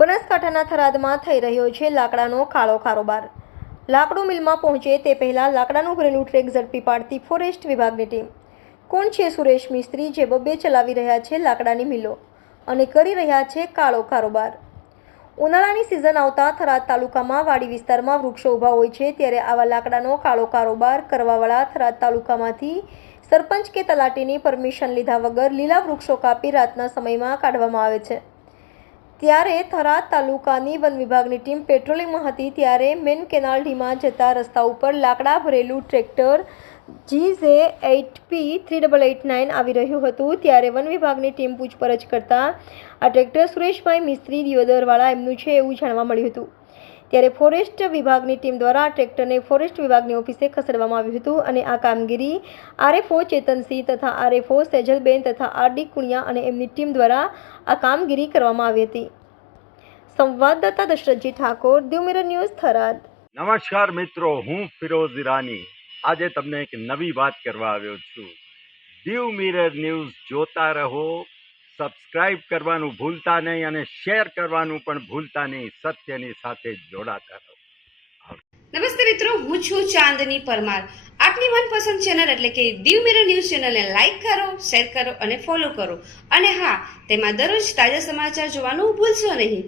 બનાસકાંઠાના થરાદમાં થઈ રહ્યો છે લાકડાનો કાળો કારોબાર। લાકડું મિલમાં પહોંચે તે પહેલા લાકડાનું ભરેલું ટ્રેક ઝડપી પાડતી ફોરેસ્ટ વિભાગની ટીમ। કોણ છે સુરેશ મિસ્ત્રી, જે બબ્બે ચલાવી રહ્યા છે લાકડાની મિલો અને કરી રહ્યા છે કાળો કારોબાર। ઉનાળાની સિઝન આવતા થરાદ તાલુકામાં વાડી વિસ્તારમાં વૃક્ષો ઊભા હોય છે, ત્યારે આવા લાકડાનો કાળો કારોબાર કરવાવાળા થરાદ તાલુકામાંથી સરપંચ કે તલાટીની પરમિશન લીધા વગર લીલા વૃક્ષો કાપી રાતના સમયમાં કાઢવામાં આવે છે। ત્યારે થરાદ તાલુકાની વન વિભાગની ટીમ પેટ્રોલિંગમાં હતી, ત્યારે મેન કેનાલ ઢીમાં જતા રસ્તા ઉપર લાકડા ભરેલું ટ્રેક્ટર GJ8P 3889 આવી રહ્યું હતું। ત્યારે વન વિભાગની ટીમ પૂછપરછ કરતા આ ટ્રેક્ટર સુરેશભાઈ મિસ્ત્રી દિયોદરવાળા એમનું છે એવું જાણવા મળ્યું હતું। ત્યારે ફોરેસ્ટ વિભાગની ટીમ દ્વારા આ ટ્રેક્ટરને ફોરેસ્ટ વિભાગની ઓફિસે ખસેડવામાં આવ્યું હતું અને આ કામગીરી RFO ચેતનસિંહ તથા RFO સેજલબેન તથા RD કુણિયા અને એમની ટીમ દ્વારા આ કામગીરી કરવામાં આવી હતી। સંવાદદાતા દશરથજી ઠાકોર, દીવ મિરર ન્યૂઝ, થરાદ। નમસ્કાર મિત્રો, હું ફિરોઝ ઈરાની આજે તમને એક નવી વાત કરવા આવ્યો છું। દીવ મિરર ન્યૂઝ જોતા રહો, સબસ્ક્રાઇબ કરવાનું ભૂલતા નહીં અને શેર કરવાનું પણ ભૂલતા નહીં। સત્યની સાથે જોડાતા રહો। નમસ્તે મિત્રો, હું છું ચાંદની પરમાર। આપની મનપસંદ ચેનલ એટલે કે દીવ મિરર ન્યૂઝ ચેનલને લાઈક કરો, શેર કરો અને ફોલો કરો, અને હા, તેમાં દરરોજ તાજા સમાચાર જોવાનું ભૂલશો નહીં।